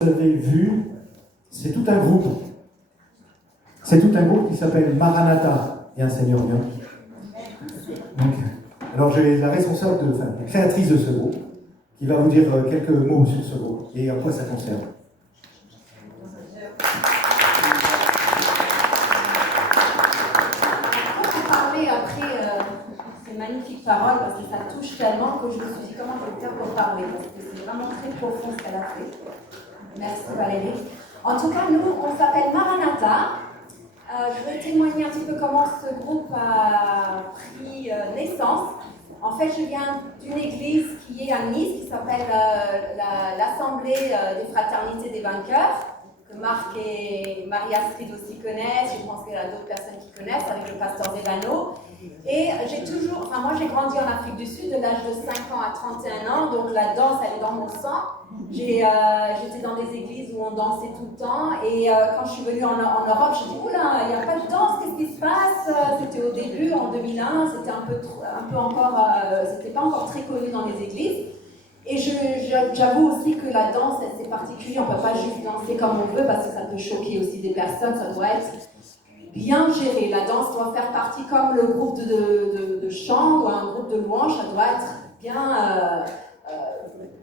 Vous avez vu, c'est tout un groupe. C'est tout un groupe qui s'appelle Maranatha. Et un Seigneur vient. Donc, alors j'ai la responsable, la créatrice de ce groupe, qui va vous dire quelques mots sur ce groupe et à quoi ça concerne. Magnifique parole parce que ça touche tellement que je me suis dit comment je vais faire pour parler parce que c'est vraiment très profond ce qu'elle a fait. Merci Valérie. En tout cas, nous, on s'appelle Maranatha. Je vais témoigner un petit peu comment ce groupe a pris naissance. En fait, je viens d'une église qui est à Nice, qui s'appelle l'Assemblée des Fraternités des Vainqueurs, que Marc et Marie-Astrid aussi connaissent. Je pense qu'il y a d'autres personnes qui connaissent, avec le pasteur Zévano. Et moi j'ai grandi en Afrique du Sud de l'âge de 5 ans à 31 ans, donc la danse elle est dans mon sang. J'étais dans des églises où on dansait tout le temps et quand je suis venue en Europe, je me suis dit oula, il n'y a pas de danse, qu'est-ce qui se passe? C'était au début, en 2001, c'était c'était pas encore très connu dans les églises. Et j'avoue aussi que la danse, c'est particulier, on ne peut pas juste danser comme on veut parce que ça peut choquer aussi des personnes, ça doit être bien géré. La danse doit faire partie comme le groupe de chant ou un groupe de louange, ça doit être bien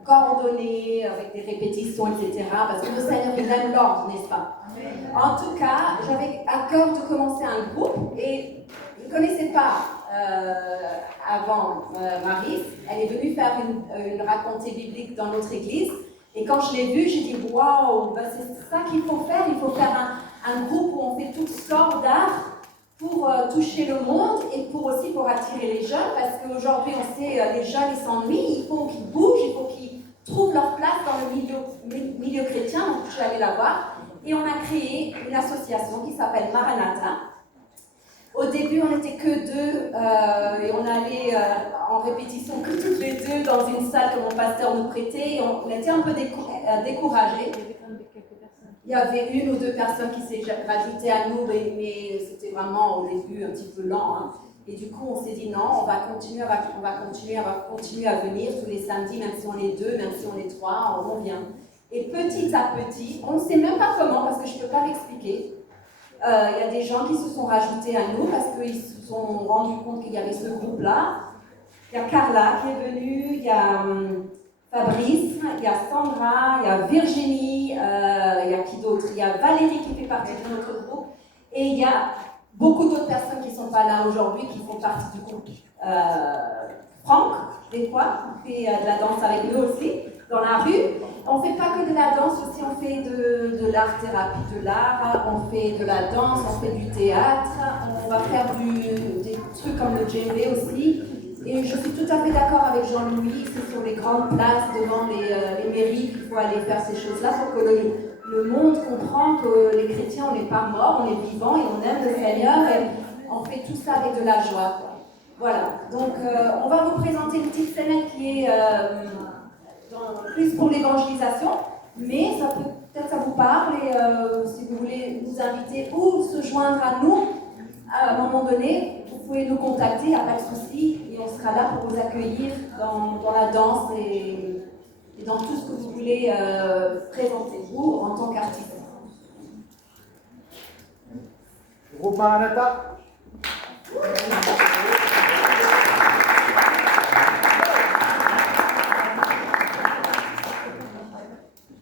coordonné, avec des répétitions, etc. Parce que le Seigneur, il aime l'ordre, n'est-ce pas? En tout cas, j'avais à cœur de commencer un groupe et je ne connaissais pas avant Marie. Elle est venue faire une racontée biblique dans notre église. Et quand je l'ai vue, j'ai dit waouh, c'est ça qu'il faut faire. Il faut faire un groupe où on fait toutes sortes d'arts pour toucher le monde et pour attirer les jeunes, parce qu'aujourd'hui on sait les jeunes ils s'ennuient, il faut qu'ils bougent, il faut qu'ils trouvent leur place dans le milieu chrétien. Donc je suis allée la voir et on a créé une association qui s'appelle Maranatha. Au début on n'était que deux et on allait en répétition que toutes les deux dans une salle que mon pasteur nous prêtait et on était un peu découragés. Il y avait une ou deux personnes qui s'est rajoutées à nous, mais c'était vraiment au début un petit peu lent. Hein. Et du coup, on s'est dit non, on va continuer à venir tous les samedis, même si on est deux, même si on est trois, on vient. Et petit à petit, on ne sait même pas comment, parce que je ne peux pas l'expliquer. Il y a des gens qui se sont rajoutés à nous parce qu'ils se sont rendus compte qu'il y avait ce groupe-là. Il y a Carla qui est venue, il y a Fabrice, il y a Sandra, il y a Virginie, il y a qui d'autre? Il y a Valérie qui fait partie de notre groupe et il y a beaucoup d'autres personnes qui ne sont pas là aujourd'hui qui font partie du groupe. Franck, des fois, fait de la danse avec nous aussi, dans la rue. On ne fait pas que de la danse aussi, on fait de l'art-thérapie de l'art, on fait de la danse, on fait du théâtre, on va faire des trucs comme le djembé aussi. Et je suis tout à fait d'accord avec Jean-Louis, c'est sur les grandes places devant les mairies qu'il faut aller faire ces choses-là pour que le monde comprenne que les chrétiens, on n'est pas morts, on est vivants et on aime le Seigneur et on fait tout ça avec de la joie. Voilà, donc on va vous présenter une petite scène qui est plus pour l'évangélisation, mais peut-être ça vous parle et si vous voulez nous inviter ou se joindre à nous à un moment donné, vous pouvez nous contacter, il n'y a pas de souci, et on sera là pour vous accueillir dans la danse et dans tout ce que vous voulez présenter, vous, en tant qu'artiste. Groupe Maranatha.